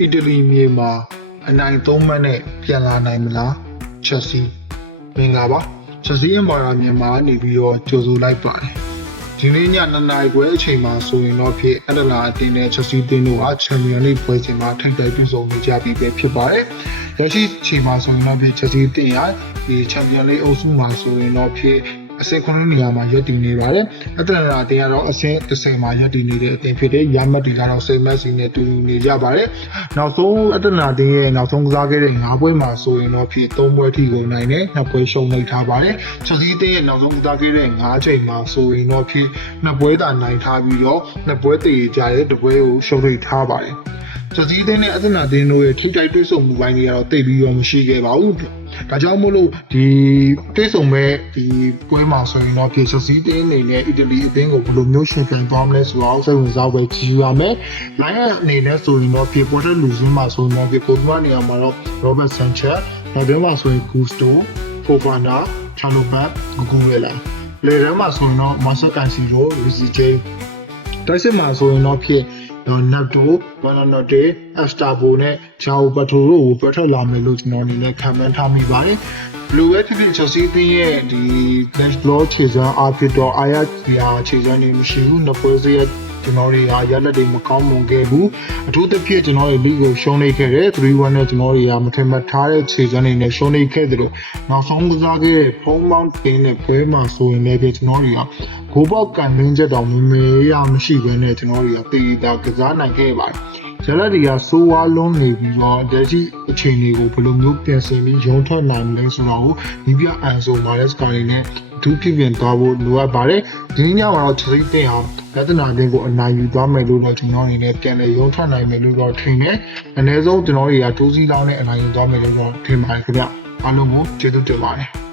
အီတလီမြေမှာအနိုင်3မှတ်နဲ့ပြန်လာနိုင်မလားချက်စီမင်္ဂလာပါချက်စီအမာရာမြန်မာနေပြီးတော့ကြိုဆိုလိုက်ပါတယ်ဒီနေ့ည2 နာရီခွဲအချိန်မှာဆိုရင်တော့ဖြစ်အတလာအတင်းနဲ့ချက်စီတင်းတို့ဟာချန်ပီယံလိပွဲစဉ်မှာထိပ်တိုက်တွေ့ဆုံနေကြပြီးပဲဖြစ်ပါတယ်ရရှိချိန်မှာဆိုရင်တော့ဖြစ်ချက်စီတင်းရဒီချန်ပီယံလိအုပ်စုမှာဆိုရင်တော့ဖြစ်အဆင့်9နေရာမှာရပ်တည်နေပါတယ်အတလာအတင်းကတော့အဆင့်10မှာရပ်တည်နေတဲ့အတင်းဖြစ်တဲ့ရမတ်တီကတော့စိတ်မက်စီနဲ့တူနေကြပါတယ်နောက်ဆုံးအတလာတင်းရဲ့နောက်ဆုံးကစားခဲ့တဲ့9ပွဲမှာဆိုရင်တော့ဖြစ်3ပွဲထိကုန်နိုင်တယ်2ပွဲရှုံးလိုက်ထားပါတယ်ချက်စီတင်းရဲ့နောက်ဆုံးကစားခဲ့တဲ့9ချိန်မှာဆိုရင်တော့ဖြစ်2ပွဲသာနိုင်ထားပြီးတော့2ပွဲတည်ကြတဲ့1ပွဲကိုရှုံးလိုက်ထားပါတယ်ချက်စီတင်းနဲ့အတလာတင်းတို့ရဲ့ထိပ်တိုက်တွေ့ဆုံမှုပိုင်းတွေကတော့တိတ်ပြီးတော့မရှိခဲ့ပါဘူးဒါကြောင့်မို့လို့ဒီတွေ့ဆုံမဲ့ဒီပွဲမှာဆိုရင်တော့ချက်စီတင်းအနေနဲ့အီတလီအသင်းကိုဘယ်လိုမျိုးရှင်ပြိုင်သွားမလဲဆိုတော့စိတ်ဝင်စားပွဲကြည့်ရမယ်။လိုင်းအနေနဲ့ဆိုရင်တော့ပေါ်တဲ့လူစင်းမှာဆိုရင်တော့ကိုကနေရာမှာတော့ Robert Sanchez နောက်ထဲမှာဆိုရင် Gusto, Fofana, Chalobah, Cucurella လေထဲမှာဆိုရင်တော့ Marcel Cancelo, Luis Diaz တိုက်စစ်မှာဆိုရင်တော့ဖြစ်Nato, Buonanotte, Estabo နဲ့ João Pedro တို့ကိုပြထွက်လာမယ်လို့ကျွန်တော်အနေနဲ့ခံမှန်းထားမိပါတယ်။ Blue ရဲ့ဖြစ်ချက်စီးတင်းရဲ့ဒီ Flash Block ခြေစမ်းအားဖြစ်တော့ Ajax ရာခြေစမ်းနေမရှိဘူး။နှစ်ပွဲစီးရဲ့ကျွန်တော်တွေဟာရလက်တွေမကောင်းမွန်ခဲ့ဘူး။အထူးသဖြင့်ကျွန်တော်တို့ League ကိုရှုံးနေခဲ့တယ် 3-1 နဲ့ကျွန်တော်တွေကမထင်မှတ်ထားတဲ့ခြေစမ်းတွေနဲ့ရှုံးနေခဲ့တယ်လို့နောက်ဆုံးကစားခဲ့တဲ့ဖုံးမောင်းတင်းတဲ့ပွဲမှာဆိုရင်လည်းကျွန်တော်တွေကဂိုးပေါက်ကန်ပင်းချက်တောင်မမေရမရှိဘဲနဲ့ကျွန်တော်တွေကတေးတာကစားနိုင်ခဲ့ပါတယ်။ဇလက်တွေကဆိုးဝါးလုံးနေပြီးတော့လက်ရှိအချိန်တွေကိုဘယ်လိုမျိုးပြင်ဆင်ပြီးရုံးထွက်နိုင်မလဲဆိုတော့ဒီပြအန်ဆိုမာရက်စကာတွေနဲ့အထူးဖြစ်ပြန်သွားဖို့လိုအပ်ပါတယ်။ဒီညမှာတော့ချက်စီတင်အောင်လက်တနာတင်းကိုအနိုင်ယူသွားမယ်လို့တော့ကျွန်တော်အနေနဲ့ပြန်လည်ရုံးထွက်နိုင်မယ်လို့တော့ထင်တယ်။အနည်းဆုံးကျွန်တော်တွေက2စီးလောက်နဲ့အနိုင်ယူသွားမယ်လို့တော့ထင်ပါတယ်ခင်ဗျ။အားလုံးကိုကျေးဇူးတင်ပါတယ်။